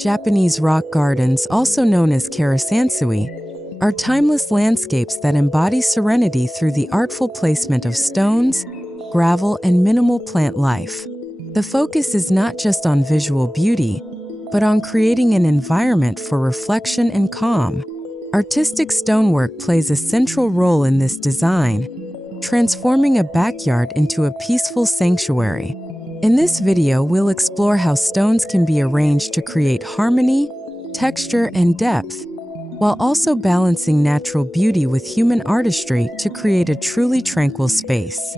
Japanese rock gardens, also known as karasansui, are timeless landscapes that embody serenity through the artful placement of stones, gravel, and minimal plant life. The focus is not just on visual beauty, but on creating an environment for reflection and calm. Artistic stonework plays a central role in this design, transforming a backyard into a peaceful sanctuary. In this video, we'll explore how stones can be arranged to create harmony, texture, and depth, while also balancing natural beauty with human artistry to create a truly tranquil space.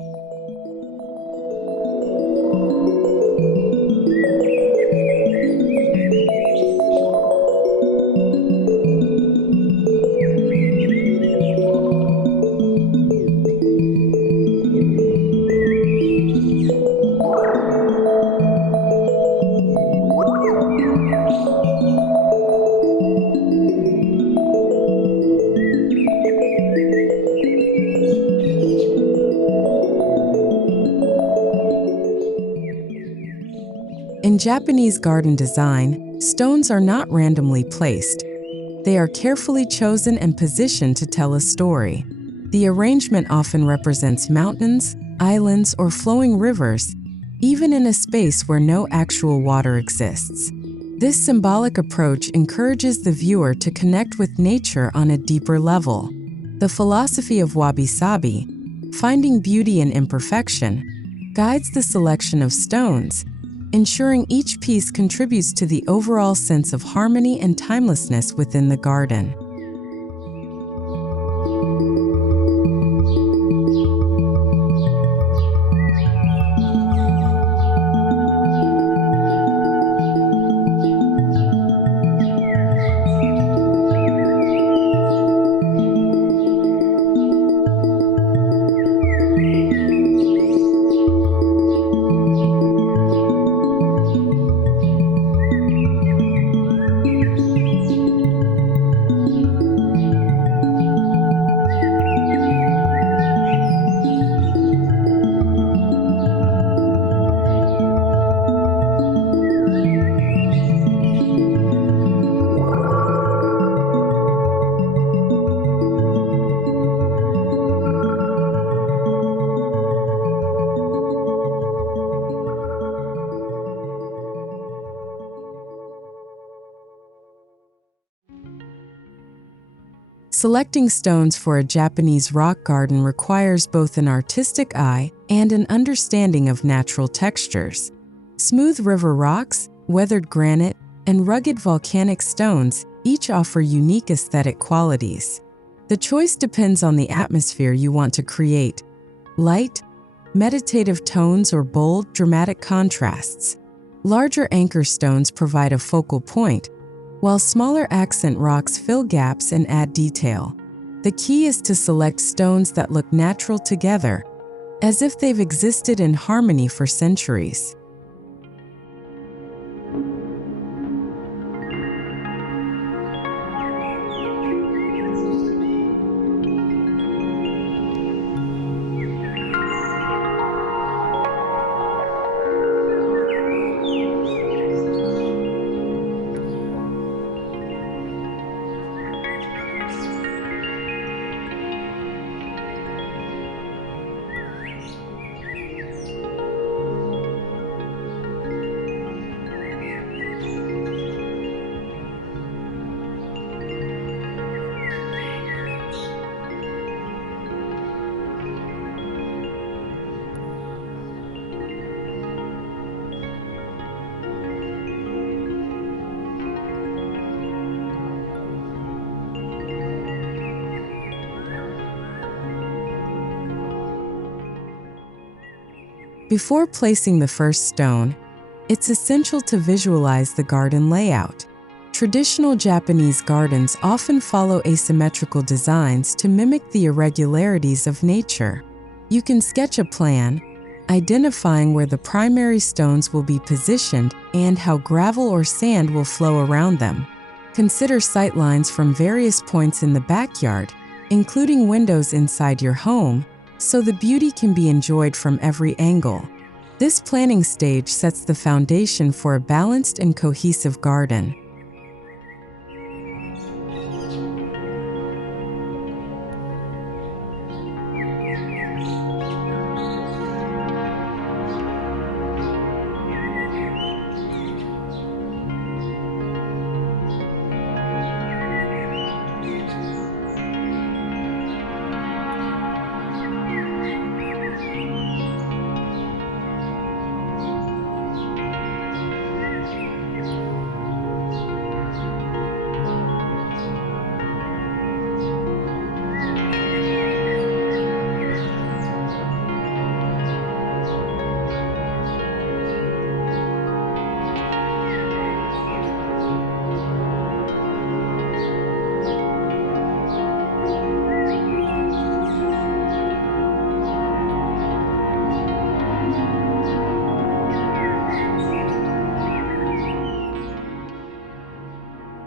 In Japanese garden design, stones are not randomly placed. They are carefully chosen and positioned to tell a story. The arrangement often represents mountains, islands, or flowing rivers, even in a space where no actual water exists. This symbolic approach encourages the viewer to connect with nature on a deeper level. The philosophy of wabi-sabi, finding beauty in imperfection, guides the selection of stones, ensuring each piece contributes to the overall sense of harmony and timelessness within the garden. Selecting stones for a Japanese rock garden requires both an artistic eye and an understanding of natural textures. Smooth river rocks, weathered granite, and rugged volcanic stones each offer unique aesthetic qualities. The choice depends on the atmosphere you want to create: light, meditative tones, or bold, dramatic contrasts. Larger anchor stones provide a focal point, while smaller accent rocks fill gaps and add detail. The key is to select stones that look natural together, as if they've existed in harmony for centuries. Before placing the first stone, it's essential to visualize the garden layout. Traditional Japanese gardens often follow asymmetrical designs to mimic the irregularities of nature. You can sketch a plan, identifying where the primary stones will be positioned and how gravel or sand will flow around them. Consider sightlines from various points in the backyard, including windows inside your home, so the beauty can be enjoyed from every angle. This planning stage sets the foundation for a balanced and cohesive garden.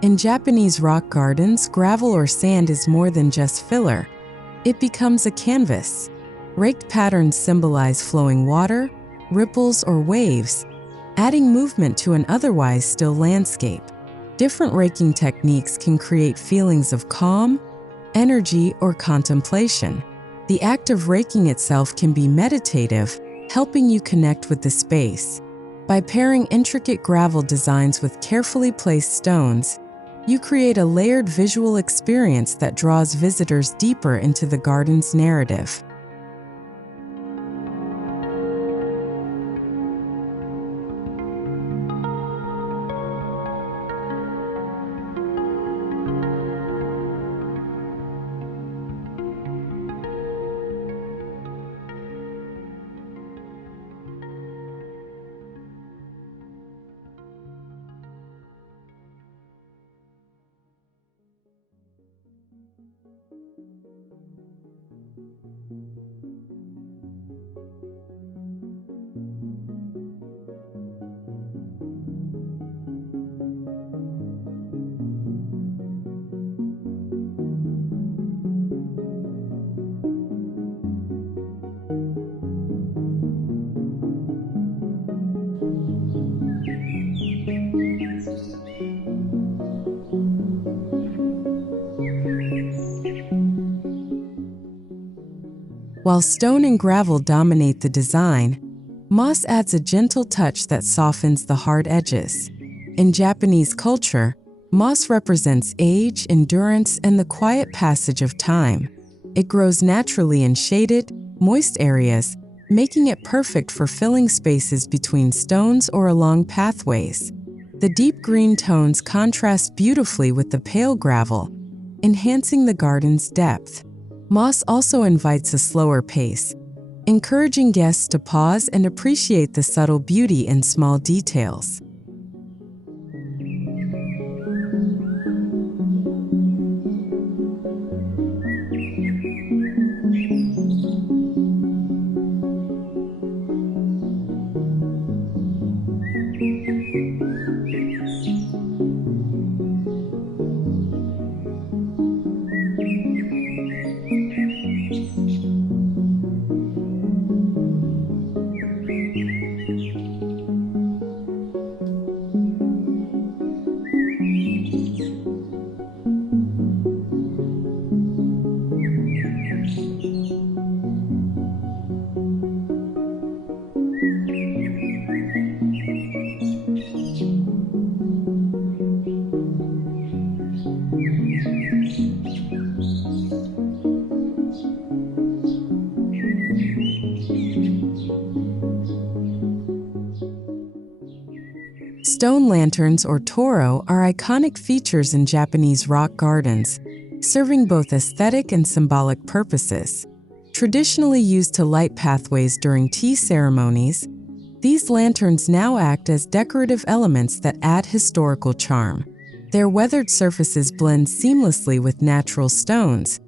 In Japanese rock gardens, gravel or sand is more than just filler. It becomes a canvas. Raked patterns symbolize flowing water, ripples, or waves, adding movement to an otherwise still landscape. Different raking techniques can create feelings of calm, energy, or contemplation. The act of raking itself can be meditative, helping you connect with the space. By pairing intricate gravel designs with carefully placed stones, you create a layered visual experience that draws visitors deeper into the garden's narrative. While stone and gravel dominate the design, moss adds a gentle touch that softens the hard edges. In Japanese culture, moss represents age, endurance, and the quiet passage of time. It grows naturally in shaded, moist areas, making it perfect for filling spaces between stones or along pathways. The deep green tones contrast beautifully with the pale gravel, enhancing the garden's depth. Moss also invites a slower pace, encouraging guests to pause and appreciate the subtle beauty in small details. Stone lanterns or toro are iconic features in Japanese rock gardens, serving both aesthetic and symbolic purposes. Traditionally used to light pathways during tea ceremonies, these lanterns now act as decorative elements that add historical charm. Their weathered surfaces blend seamlessly with natural stones,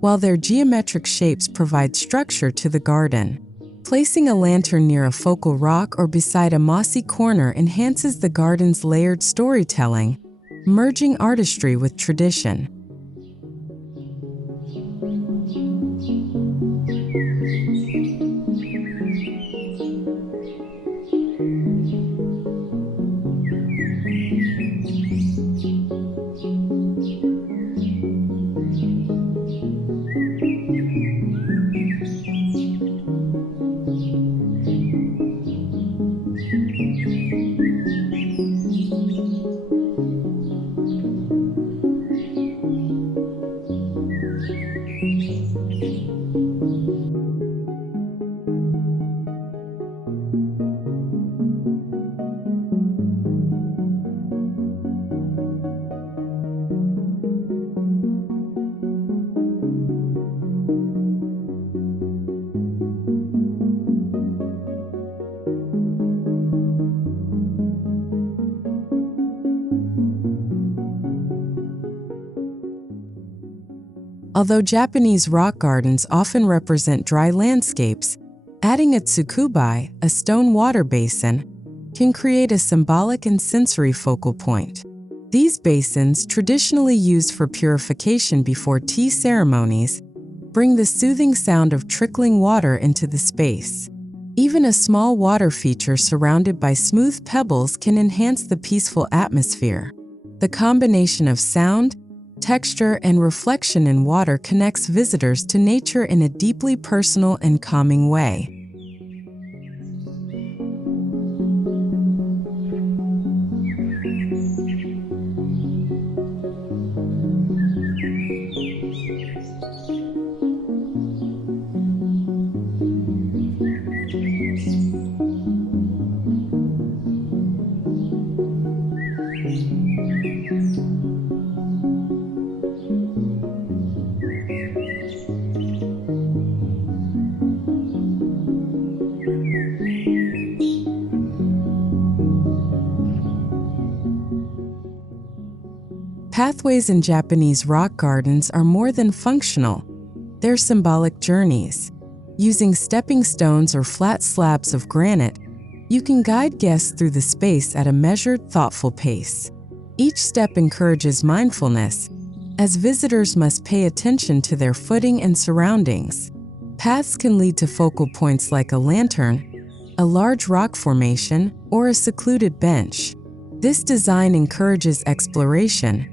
while their geometric shapes provide structure to the garden. Placing a lantern near a focal rock or beside a mossy corner enhances the garden's layered storytelling, merging artistry with tradition. Although Japanese rock gardens often represent dry landscapes, adding a tsukubai, a stone water basin, can create a symbolic and sensory focal point. These basins, traditionally used for purification before tea ceremonies, bring the soothing sound of trickling water into the space. Even a small water feature surrounded by smooth pebbles can enhance the peaceful atmosphere. The combination of sound, texture, and reflection in water connects visitors to nature in a deeply personal and calming way. Pathways in Japanese rock gardens are more than functional. They're symbolic journeys. Using stepping stones or flat slabs of granite, you can guide guests through the space at a measured, thoughtful pace. Each step encourages mindfulness, as visitors must pay attention to their footing and surroundings. Paths can lead to focal points like a lantern, a large rock formation, or a secluded bench. This design encourages exploration,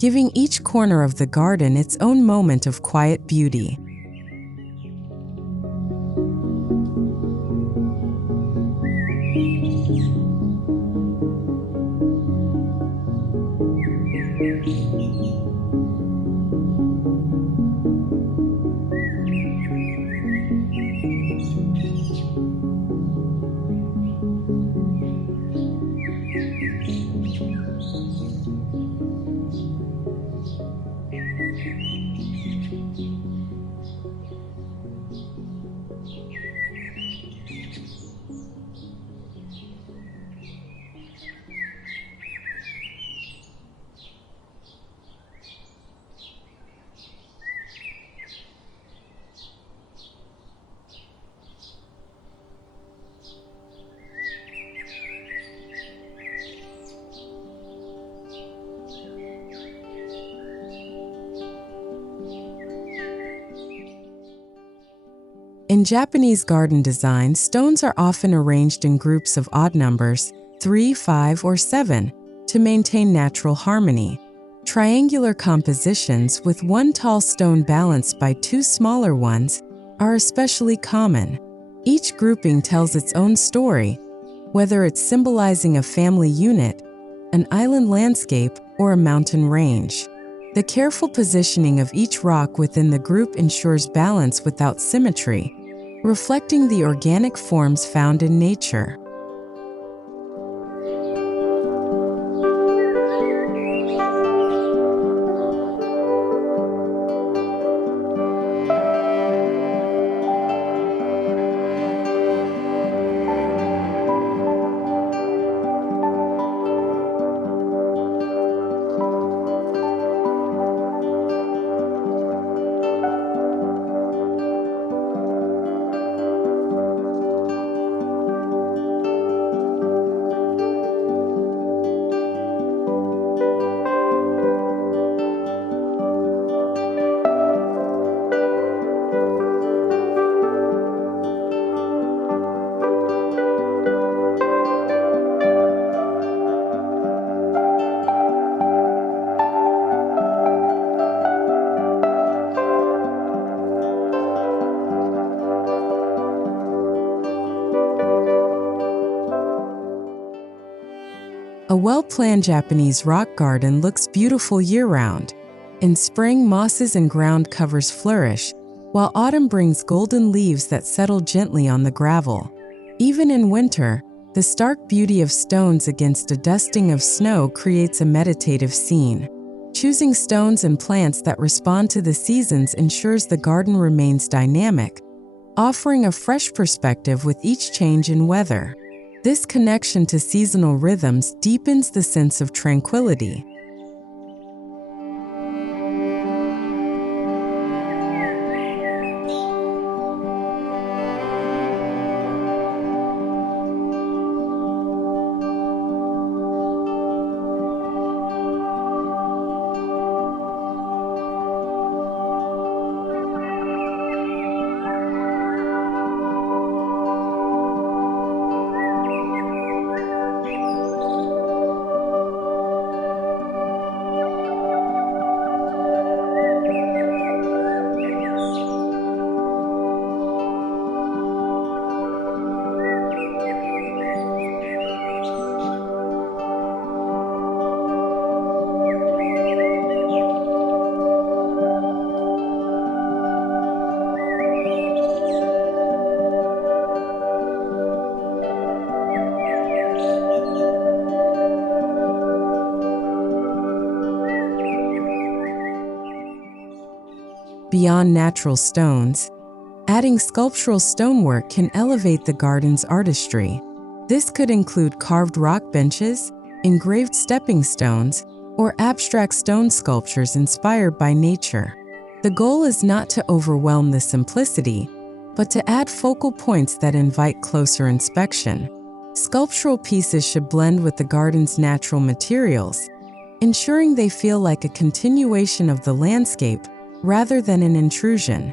giving each corner of the garden its own moment of quiet beauty. In Japanese garden design, stones are often arranged in groups of odd numbers, 3, 5, or 7, to maintain natural harmony. Triangular compositions with one tall stone balanced by two smaller ones are especially common. Each grouping tells its own story, whether it's symbolizing a family unit, an island landscape, or a mountain range. The careful positioning of each rock within the group ensures balance without symmetry, reflecting the organic forms found in nature. A well-planned Japanese rock garden looks beautiful year-round. In spring, mosses and ground covers flourish, while autumn brings golden leaves that settle gently on the gravel. Even in winter, the stark beauty of stones against a dusting of snow creates a meditative scene. Choosing stones and plants that respond to the seasons ensures the garden remains dynamic, offering a fresh perspective with each change in weather. This connection to seasonal rhythms deepens the sense of tranquility. Beyond natural stones, adding sculptural stonework can elevate the garden's artistry. This could include carved rock benches, engraved stepping stones, or abstract stone sculptures inspired by nature. The goal is not to overwhelm the simplicity, but to add focal points that invite closer inspection. Sculptural pieces should blend with the garden's natural materials, ensuring they feel like a continuation of the landscape rather than an intrusion.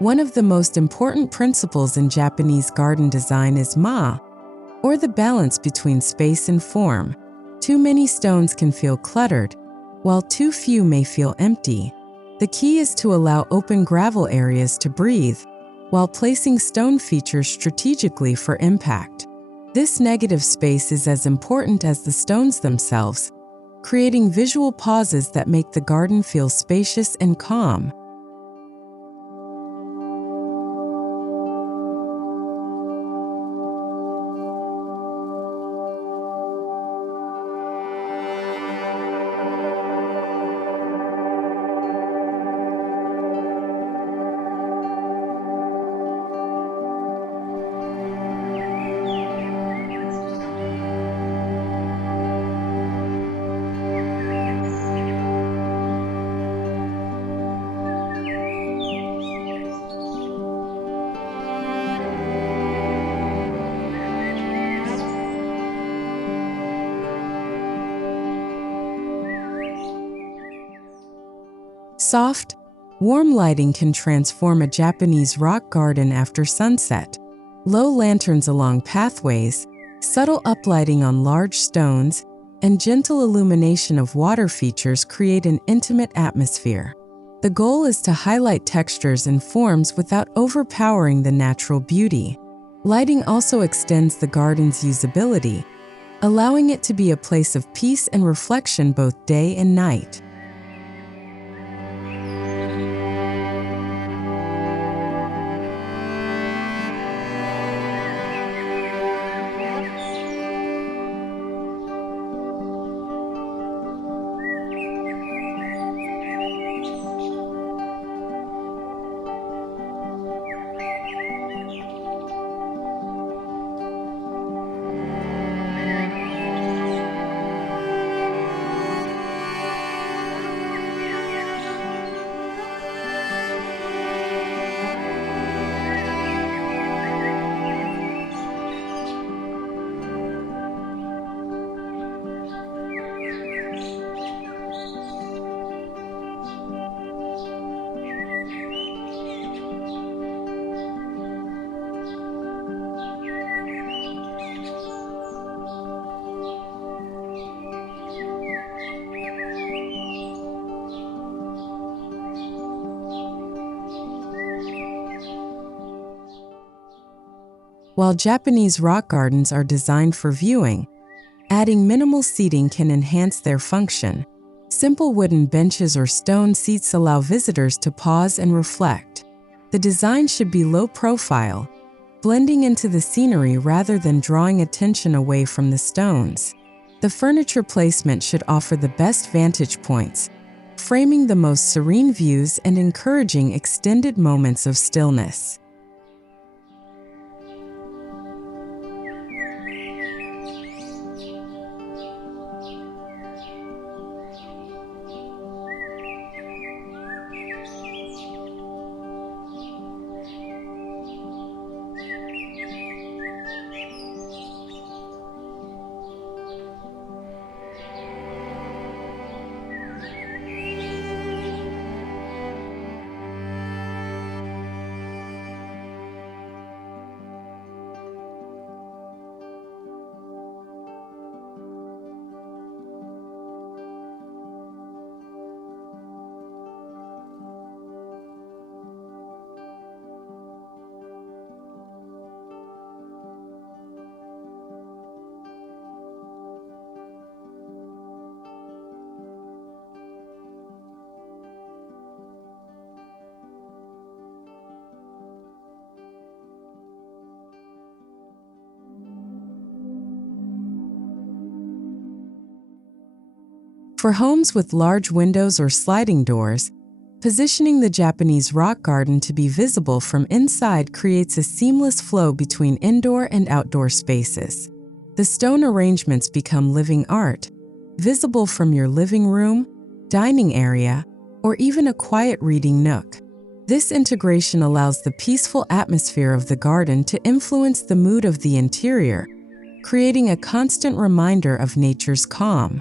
One of the most important principles in Japanese garden design is ma, or the balance between space and form. Too many stones can feel cluttered, while too few may feel empty. The key is to allow open gravel areas to breathe, while placing stone features strategically for impact. This negative space is as important as the stones themselves, creating visual pauses that make the garden feel spacious and calm. Soft, warm lighting can transform a Japanese rock garden after sunset. Low lanterns along pathways, subtle uplighting on large stones, and gentle illumination of water features create an intimate atmosphere. The goal is to highlight textures and forms without overpowering the natural beauty. Lighting also extends the garden's usability, allowing it to be a place of peace and reflection both day and night. while Japanese rock gardens are designed for viewing. Adding minimal seating can enhance their function. Simple wooden benches or stone seats allow visitors to pause and reflect. The design should be low profile, blending into the scenery rather than drawing attention away from the stones. The furniture placement should offer the best vantage points, framing the most serene views and encouraging extended moments of stillness. For homes with large windows or sliding doors, positioning the Japanese rock garden to be visible from inside creates a seamless flow between indoor and outdoor spaces. The stone arrangements become living art, visible from your living room, dining area, or even a quiet reading nook. This integration allows the peaceful atmosphere of the garden to influence the mood of the interior, creating a constant reminder of nature's calm.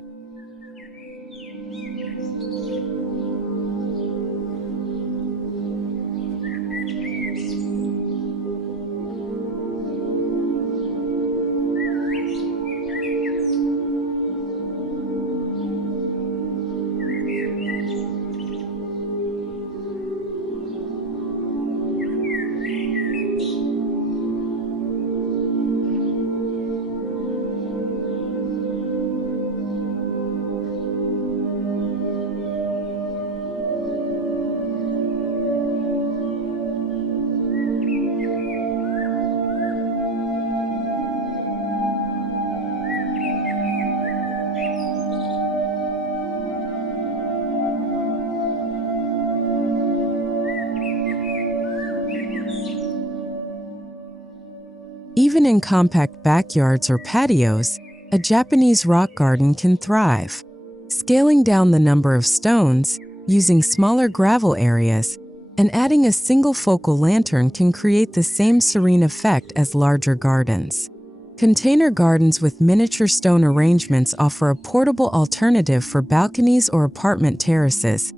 Even in compact backyards or patios, a Japanese rock garden can thrive. Scaling down the number of stones, using smaller gravel areas, and adding a single focal lantern can create the same serene effect as larger gardens. Container gardens with miniature stone arrangements offer a portable alternative for balconies or apartment terraces,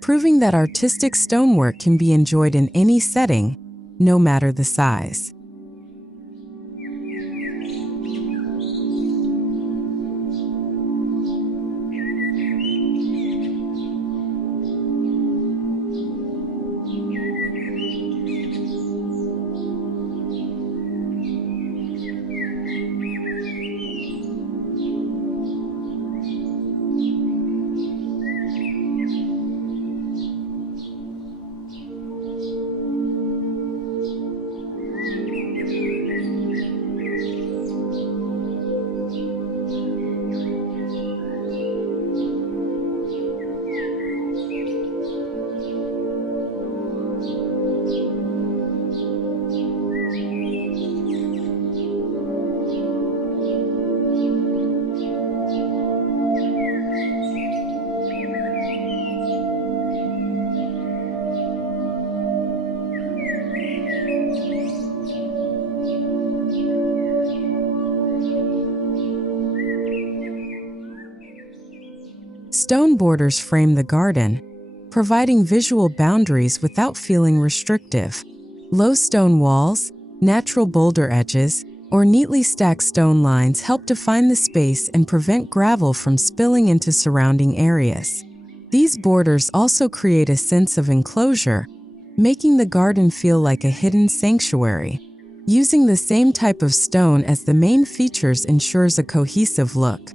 proving that artistic stonework can be enjoyed in any setting, no matter the size. Stone borders frame the garden, providing visual boundaries without feeling restrictive. Low stone walls, natural boulder edges, or neatly stacked stone lines help define the space and prevent gravel from spilling into surrounding areas. These borders also create a sense of enclosure, making the garden feel like a hidden sanctuary. Using the same type of stone as the main features ensures a cohesive look.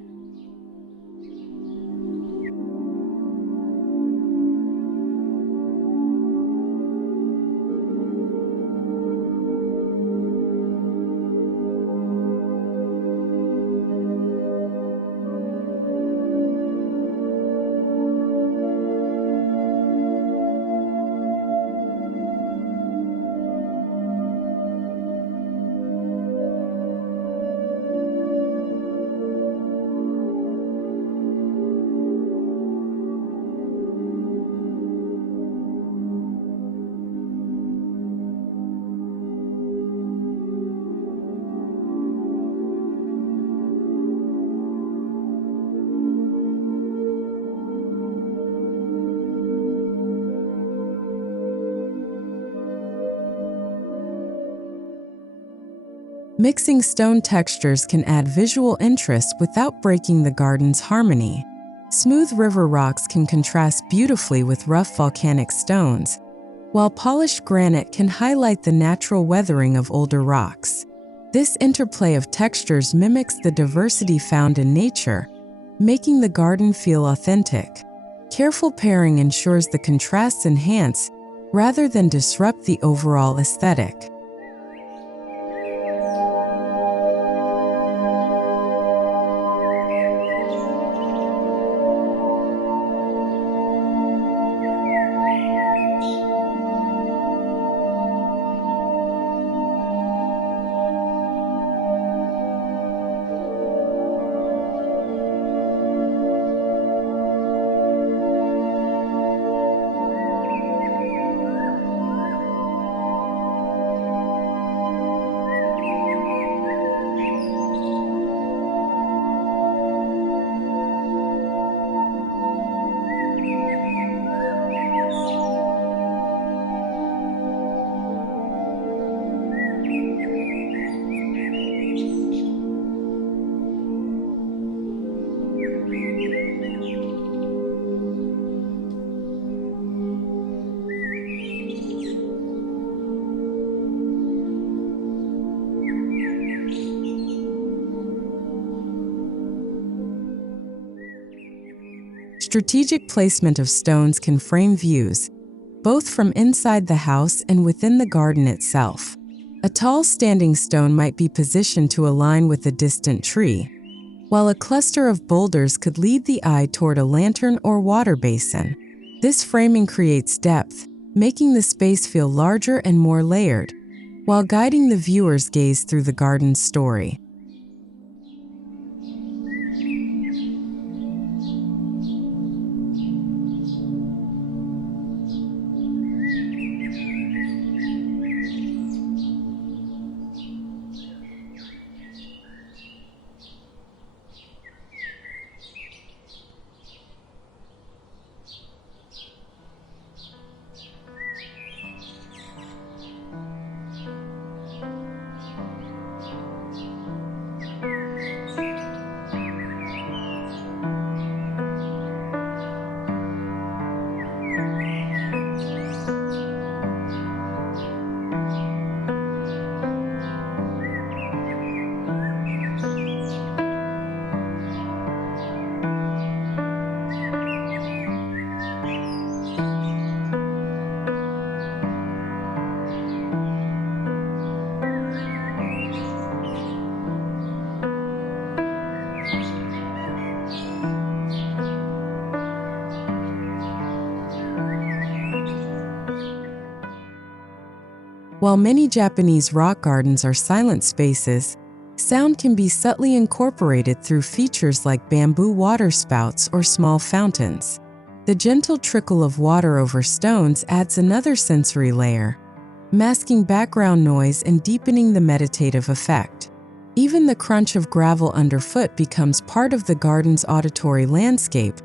Mixing stone textures can add visual interest without breaking the garden's harmony. Smooth river rocks can contrast beautifully with rough volcanic stones, while polished granite can highlight the natural weathering of older rocks. This interplay of textures mimics the diversity found in nature, making the garden feel authentic. Careful pairing ensures the contrasts enhance rather than disrupt the overall aesthetic. Strategic placement of stones can frame views, both from inside the house and within the garden itself. A tall standing stone might be positioned to align with a distant tree, while a cluster of boulders could lead the eye toward a lantern or water basin. This framing creates depth, making the space feel larger and more layered, while guiding the viewer's gaze through the garden's story. While many Japanese rock gardens are silent spaces, sound can be subtly incorporated through features like bamboo waterspouts or small fountains. The gentle trickle of water over stones adds another sensory layer, masking background noise and deepening the meditative effect. Even the crunch of gravel underfoot becomes part of the garden's auditory landscape,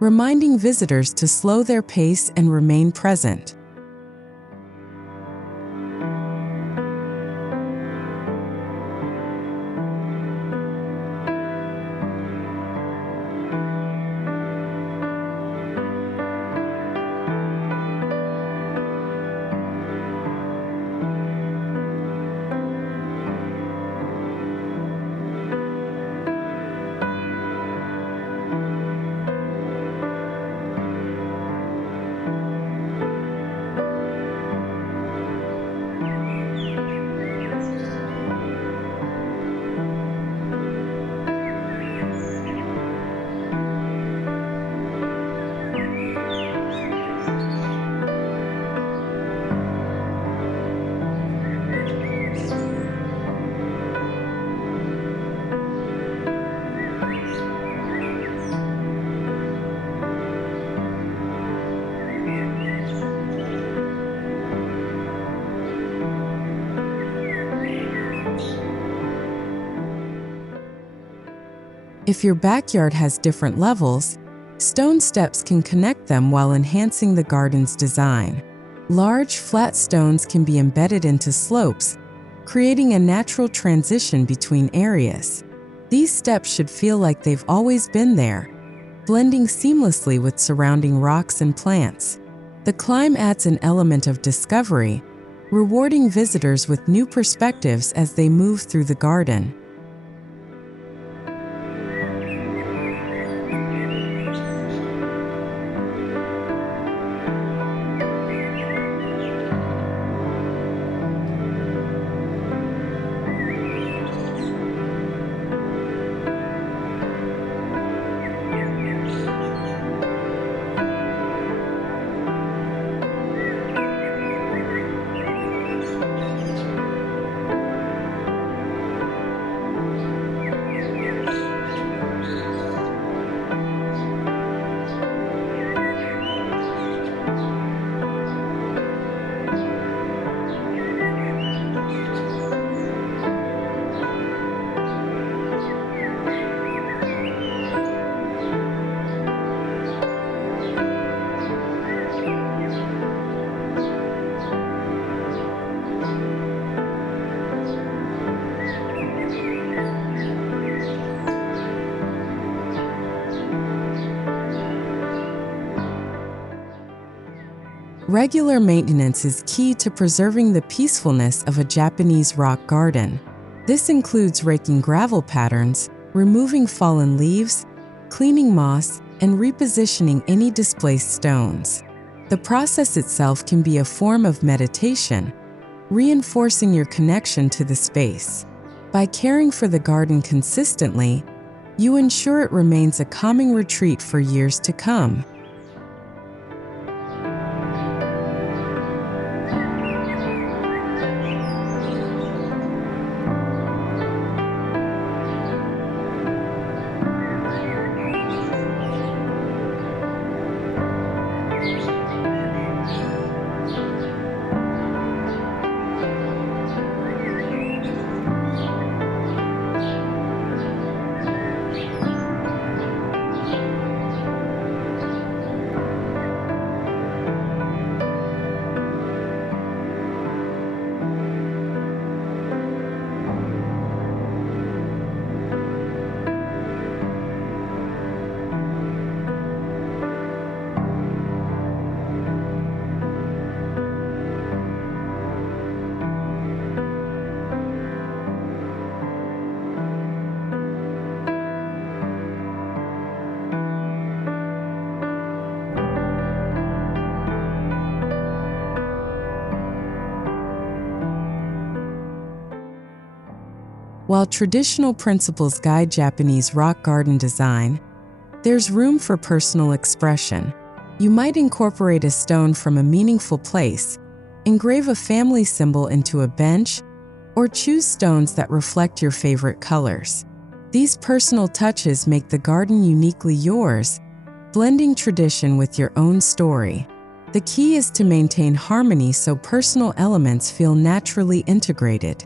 reminding visitors to slow their pace and remain present. If your backyard has different levels, stone steps can connect them while enhancing the garden's design. Large, flat stones can be embedded into slopes, creating a natural transition between areas. These steps should feel like they've always been there, blending seamlessly with surrounding rocks and plants. The climb adds an element of discovery, rewarding visitors with new perspectives as they move through the garden. Regular maintenance is key to preserving the peacefulness of a Japanese rock garden. This includes raking gravel patterns, removing fallen leaves, cleaning moss, and repositioning any displaced stones. The process itself can be a form of meditation, reinforcing your connection to the space. By caring for the garden consistently, you ensure it remains a calming retreat for years to come. While traditional principles guide Japanese rock garden design, there's room for personal expression. You might incorporate a stone from a meaningful place, engrave a family symbol into a bench, or choose stones that reflect your favorite colors. These personal touches make the garden uniquely yours, blending tradition with your own story. The key is to maintain harmony so personal elements feel naturally integrated.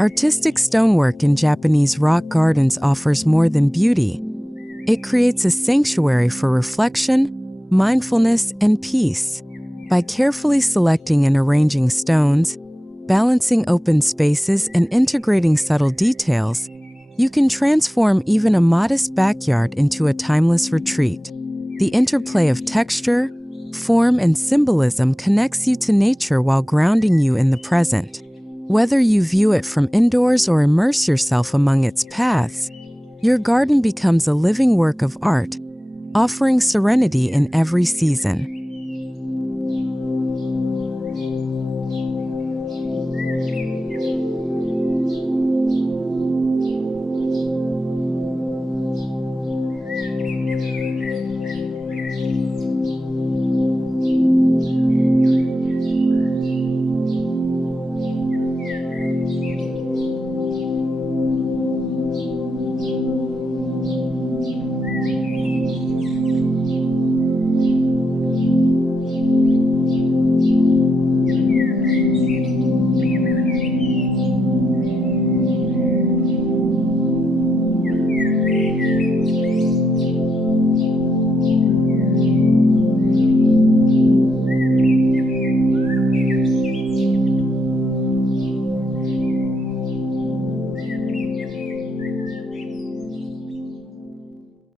Artistic stonework in Japanese rock gardens offers more than beauty. It creates a sanctuary for reflection, mindfulness, and peace. By carefully selecting and arranging stones, balancing open spaces, and integrating subtle details, you can transform even a modest backyard into a timeless retreat. The interplay of texture, form, and symbolism connects you to nature while grounding you in the present. Whether you view it from indoors or immerse yourself among its paths, your garden becomes a living work of art, offering serenity in every season.